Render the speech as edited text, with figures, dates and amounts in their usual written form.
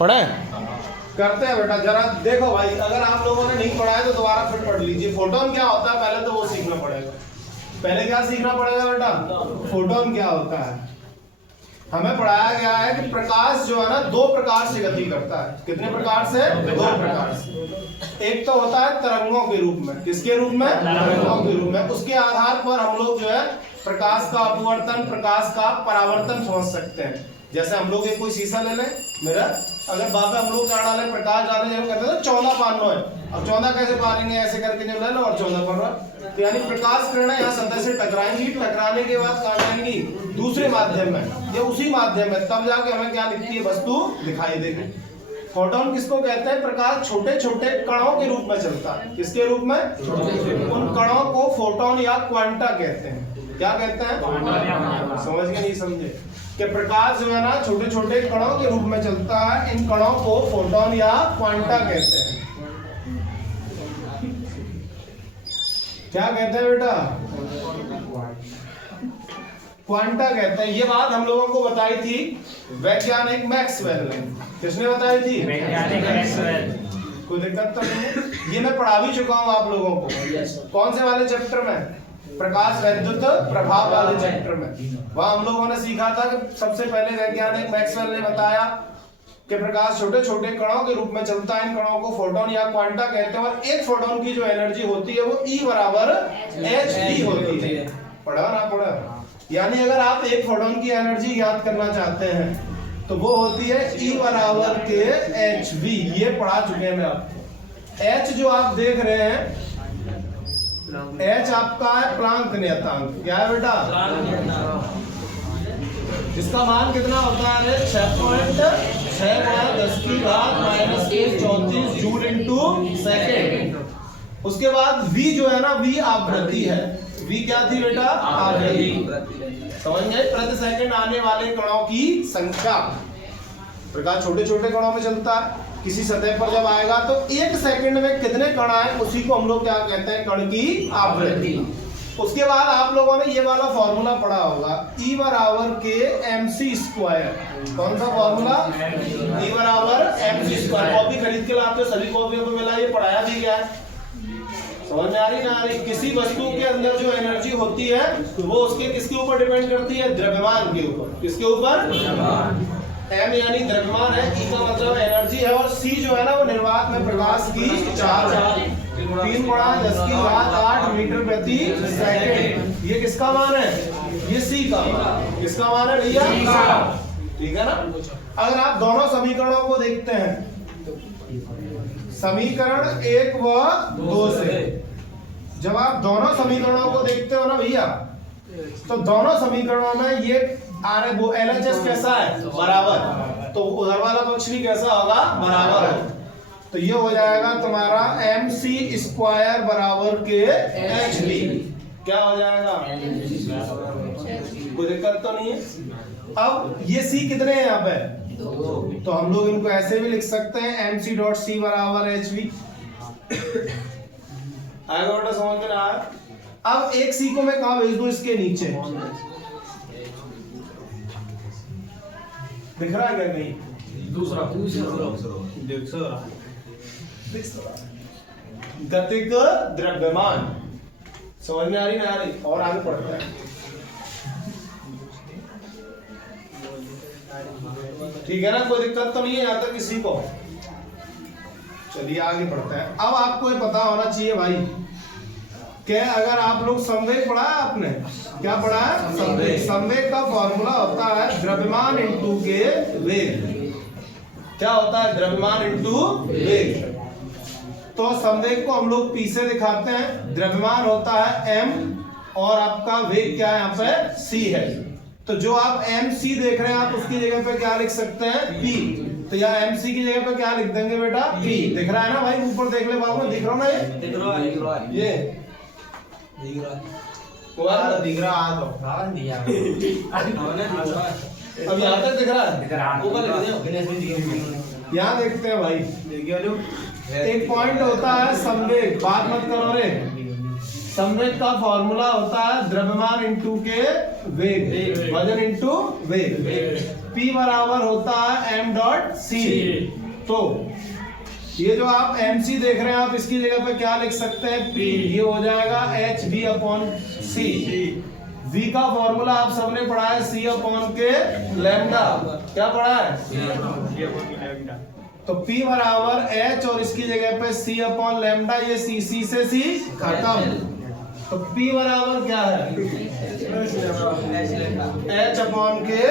पढ़े? करते हैं बेटा, जरा देखो भाई, अगर आप लोगों ने नहीं पढ़ा है तो दोबारा फिर पढ़ लीजिए। फोटोन क्या होता है पहले तो वो सीखना पड़ेगा। पहले क्या सीखना पड़ेगा बेटा? फोटोन क्या होता है। हमें पढ़ाया गया है कि प्रकाश जो है ना दो प्रकार से गति करता है। कितने प्रकार से? दो प्रकार से। एक तो होता है तरंगों के रूप में। किसके रूप में? तरंगों के रूप में। उसके आधार पर हम लोग जो है प्रकाश का अपवर्तन, प्रकाश का परावर्तन समझ सकते हैं। जैसे हम लोग एक कोई शीशा ले लें, मिरर, अगर बाप हम लोग क्या डालें, प्रकाश डालें, जब कहते हैं 14 पानो है, अब 14 कैसे पालेंगे? ऐसे करके जो ले लो और 14 पड़ रहा। तो यानी प्रकाश किरणें यहाँ सतह से टकराएंगी, टकराने के बाद कहाँ जाएंगी? दूसरे माध्यम में, या उसी माध्यम में, तब जाके हमें क्या दिखती है? वस्तु दिखाई देगी। फोटोन किसको कहते हैं? प्रकाश छोटे छोटे कणों के रूप में चलता है। किसके रूप में? उन कणों को फोटोन या क्वांटा कहते हैं। क्या कहते हैं? समझ के नहीं समझे कि प्रकाश जो है ना छोटे छोटे कणों के रूप में चलता है। इन कणों को फोटोन या क्वांटा कहते हैं। क्या कहते हैं बेटा? क्वांटा कहते हैं। ये बात हम लोगों को बताई थी वैज्ञानिक मैक्सवेल ने। किसने बताई थी? वैज्ञानिक मैक्सवेल। कोई दिक्कत तो नहीं है? ये मैं पढ़ा भी चुका हूँ आप लोगों को। कौन से वाले चैप्टर में? प्रकाश वैद्युत प्रभाव वाले चैप्टर में। वहां हम लोगों ने सीखा था कि सबसे पहले वैज्ञानिक मैक्सवेल ने बताया कि प्रकाश छोटे छोटे कणों के रूप में चलता है। इन कणों को फोटोन या क्वांटा कहते हैं। और एक फोटोन की जो एनर्जी होती है वो E बराबर hv होती है। पढ़ा ना? पढ़ा? यानी अगर आप एक फोटोन की एनर्जी याद करना चाहते हैं तो वो होती है E बराबर के hv। ये पढ़ा चुके हैं मैं आपको। H जो आप देख रहे हैं, H आपका है प्लांक नियतांक। क्या है बेटा? जिसका मान कितना होता है? 6.6 × 10⁻⁻⁴ जूल इंटू सेकेंड। उसके बाद V जो है ना, V आवृत्ति है। V क्या थी बेटा? आवृत्ति। समझ गए? प्रति सेकंड आने वाले कणों की संख्या। प्रकाश छोटे छोटे कणों में चलता है। किसी सतह पर जब आएगा तो एक सेकंड में कितने कण आए, उसी को हम लोग क्या कहते हैं? कण की आवृत्ति। उसके बाद आप लोगों ने ये वाला फॉर्मूला पढ़ा होगा, E बराबर के mc²। कौन सा फॉर्मूला? E बराबर mc²। कॉपी खरीद के लाते हो, सभी कॉपियों पे मिला। ये पढ़ाया भी गया है। समझ में आ रही ना? आ रही? किसी वस्तु के अंदर जो एनर्जी होती है वो उसके किसके ऊपर डिपेंड करती है? द्रव्यमान के ऊपर। किसके ऊपर? M यानी द्रव्यमान है, E का मतलब एनर्जी है, और C जो है ना वो निर्वात में प्रकाश की चार्ज है। 3 × 10⁸ मीटर प्रति सेकंड। ये किसका मान है? ये C का मान। किसका मान है भैया? ठीक है ना? अगर आप दोनों समीकरणों को देखते हैं, समीकरण 1 व 2 से, जब आप दोनों समीकरणों को देखते हो ना भैया, तो दोनों समीकरणों में ये वो LHS कैसा है? बराबर। तो उधर वाला पक्ष भी कैसा होगा? बराबर है। तो ये हो जाएगा तुम्हारा mc² बराबर के hv। क्या हो जाएगा? कोई दिक्कत तो नहीं है? अब ये C कितने हैं यहाँ पे? तो हम लोग इनको ऐसे भी लिख सकते हैं mc.c बराबर hv। आएगा बेटा? समझ में आ रहा है? अब एक C को मैं कहाँ भेज दूं? इसके नीचे। दिख रहा है क्या? नहीं। दूसरा गतिक द्रव्यमान। समझ में आ रही ना? आ रही? और आगे पढ़ते हैं। ठीक है ना? कोई दिक्कत तो नहीं है यहाँ तक किसी को? चलिए आगे बढ़ते हैं। अब आपको ये पता होना चाहिए भाई कि अगर आप लोग संवेग पढ़ा है आपने? क्या पढ़ा है? संवेग। संवेग का फॉर्मूला होता है द्रव्यमान इंटू के वेग। क्या होता है? द्रव्यमान इंटू वेग। तो संवेग को हम लोग P से दिखाते हैं। द्रव्यमान होता है m और आपका वेग क्या है? यहाँ पे c है। तो जो आप mc देख रहे हैं आप उसकी जगह पे क्या लिख सकते हैं? p। तो यहाँ mc की जगह पे क्या लिख देंगे बेटा? p। दिख रहा है ना भाई? ऊपर देख ले बाबू, दिख रहा ना? ये दिख रहा है। ये दिख रहा है। अब यहाँ तक दिख रहा है? यहाँ देखते हैं भाई, एक पॉइंट होता है संवेग। बात मत करो रे। संवेग का फॉर्मूला होता है द्रव्यमान इंटू के वेग, वजन इंटू वेग। P बराबर होता है m डॉट c। तो ये जो आप mc देख रहे हैं आप इसकी जगह पे क्या लिख सकते हैं P, ये हो जाएगा hv अपॉन c। v का फॉर्मूला आप सबने पढ़ा है c अपॉन के लैम्डा, क्या पढ़ा है? तो P बराबर h और इसकी जगह पे c अपॉन लैम्डा, ये c से c खत्म। तो P बराबर क्या है? h अपॉन के